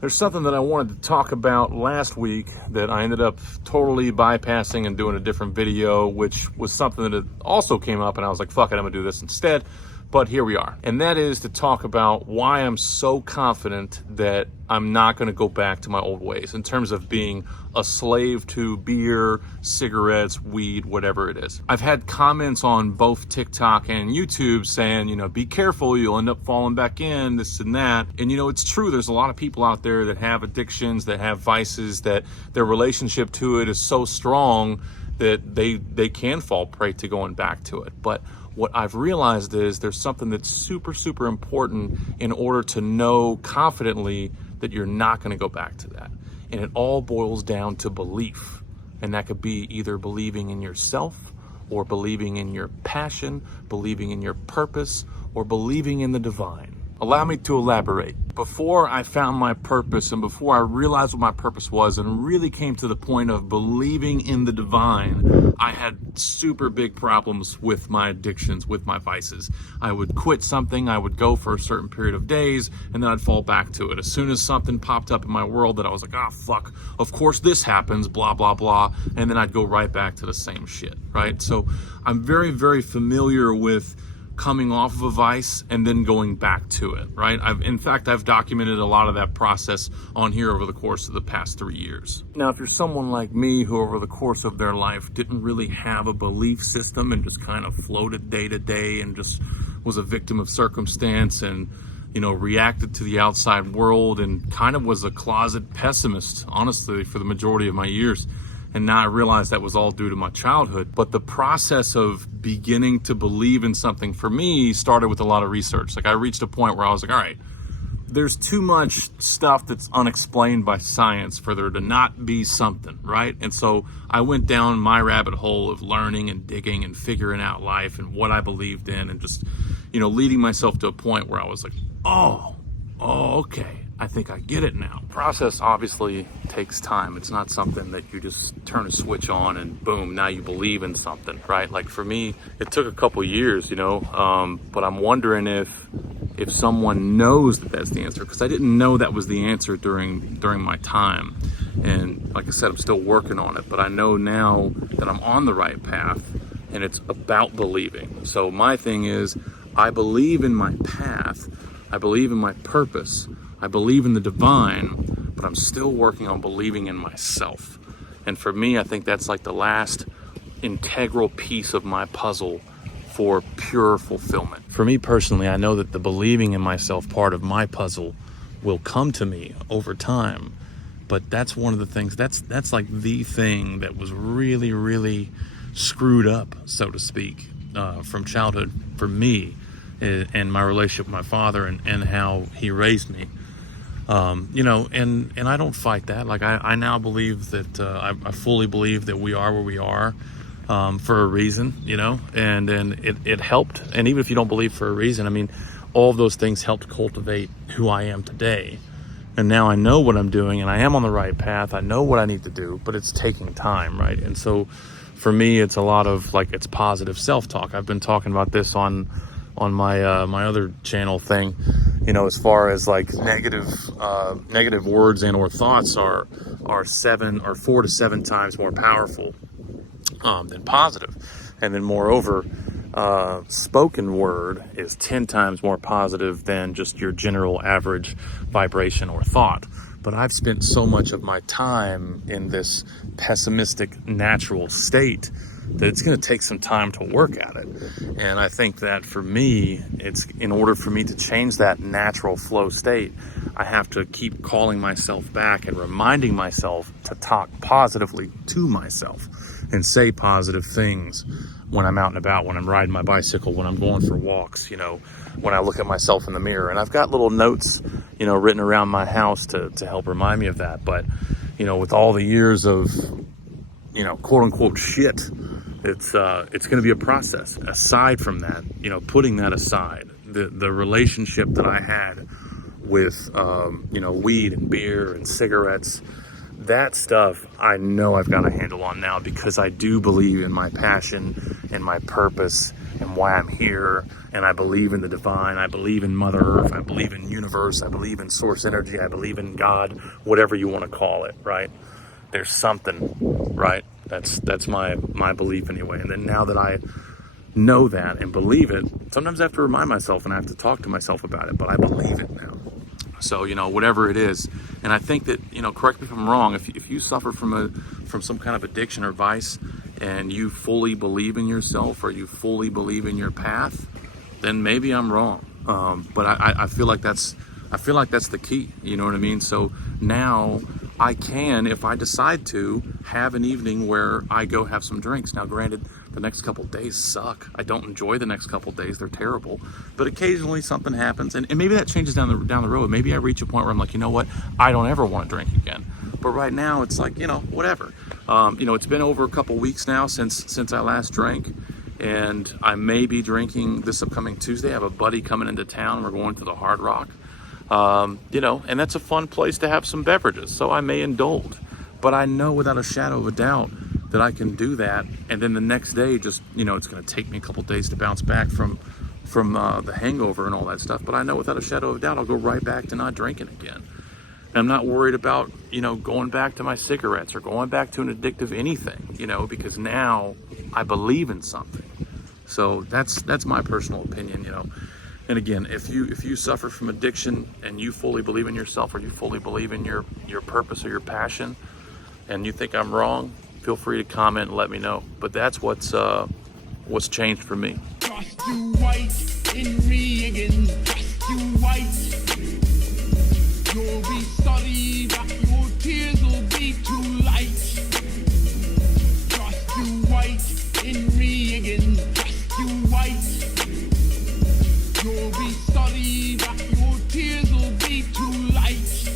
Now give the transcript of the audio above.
There's something that I wanted to talk about last week that I ended up totally bypassing and doing a different video, which was something that also came up and I was like, fuck it, I'm gonna do this instead. But here we are. And that is to talk about why I'm so confident that I'm not gonna go back to my old ways in terms of being a slave to beer, cigarettes, weed, whatever it is. I've had comments on both TikTok and YouTube saying, be careful, you'll end up falling back in, this and that. And it's true, there's a lot of people out there that have addictions, that have vices, that their relationship to it is so strong that they can fall prey to going back to it. But what I've realized is there's something that's super, super important in order to know confidently that you're not going to go back to that. And it all boils down to belief. And that could be either believing in yourself or believing in your passion, believing in your purpose, or believing in the divine. Allow me to elaborate. Before I found my purpose and before I realized what my purpose was and really came to the point of believing in the divine, I had super big problems with my addictions, with my vices. I would quit something, I would go for a certain period of days, and then I'd fall back to it. As soon as something popped up in my world that I was like, fuck, of course this happens, blah, blah, blah, and then I'd go right back to the same shit, right? So I'm very, very familiar with coming off of a vice and then going back to it, right? I've documented a lot of that process on here over the course of the past 3 years. Now, if you're someone like me who over the course of their life didn't really have a belief system and just kind of floated day to day and just was a victim of circumstance and, reacted to the outside world and kind of was a closet pessimist, honestly, for the majority of my years. And now I realize that was all due to my childhood. But the process of beginning to believe in something for me started with a lot of research. Like I reached a point where I was like, all right, there's too much stuff that's unexplained by science for there to not be something, right? And so I went down my rabbit hole of learning and digging and figuring out life and what I believed in and just, leading myself to a point where I was like, oh, okay. I think I get it now. Process obviously takes time. It's not something that you just turn a switch on and boom, now you believe in something, right? Like for me, it took a couple years, but I'm wondering if someone knows that that's the answer, because I didn't know that was the answer during my time. And like I said, I'm still working on it, but I know now that I'm on the right path and it's about believing. So my thing is, I believe in my path. I believe in my purpose. I believe in the divine, but I'm still working on believing in myself. And for me, I think that's like the last integral piece of my puzzle for pure fulfillment. For me personally, I know that the believing in myself part of my puzzle will come to me over time. But that's one of the things, that's like the thing that was really, really screwed up, so to speak, from childhood for me and my relationship with my father and how he raised me. And I don't fight that. Like I now believe that, I fully believe that we are where we are, for a reason, and it helped. And even if you don't believe for a reason, all of those things helped cultivate who I am today. And now I know what I'm doing and I am on the right path. I know what I need to do, but it's taking time, right? And so for me, it's a lot of it's positive self-talk. I've been talking about this on my, my other channel thing, as far as negative words and or thoughts are 4 to 7 times more powerful than positive. And then moreover, spoken word is 10 times more positive than just your general average vibration or thought. But I've spent so much of my time in this pessimistic natural state that it's going to take some time to work at it. And I think that for me, it's in order for me to change that natural flow state, I have to keep calling myself back and reminding myself to talk positively to myself and say positive things when I'm out and about, when I'm riding my bicycle, when I'm going for walks, when I look at myself in the mirror. And I've got little notes, written around my house to help remind me of that. But, with all the years of, quote unquote shit, it's going to be a process. Aside from that, putting that aside, the relationship that I had with, weed and beer and cigarettes, that stuff I know I've got a handle on now, because I do believe in my passion and my purpose and why I'm here. And I believe in the divine. I believe in Mother Earth. I believe in universe. I believe in source energy. I believe in God, whatever you want to call it, right? There's something, right? That's my belief anyway. And then now that I know that and believe it, sometimes I have to remind myself and I have to talk to myself about it, but I believe it now. So, whatever it is. And I think that, correct me if I'm wrong, if you suffer from some kind of addiction or vice, and you fully believe in yourself, or you fully believe in your path, then maybe I'm wrong. But I feel like that's the key. You know what I mean? So now I can, if I decide to, have an evening where I go have some drinks. Now, granted, the next couple days suck. I don't enjoy the next couple days. They're terrible. But occasionally something happens, and maybe that changes down the road. Maybe I reach a point where I'm like, you know what? I don't ever want to drink again. But right now, it's like, whatever. It's been over a couple weeks now since I last drank, and I may be drinking this upcoming Tuesday. I have a buddy coming into town. We're going to the Hard Rock. And that's a fun place to have some beverages, so I may indulge. But I know without a shadow of a doubt that I can do that, and then the next day, just, it's going to take me a couple days to bounce back from the hangover and all that stuff. But I know without a shadow of a doubt, I'll go right back to not drinking again. And I'm not worried about, going back to my cigarettes or going back to an addictive anything, because now I believe in something. So that's my personal opinion, And again, if you suffer from addiction and you fully believe in yourself, or you fully believe in your purpose or your passion, and you think I'm wrong, feel free to comment and let me know. But that's what's changed for me. Just you white in me again. Just you white. You'll be studied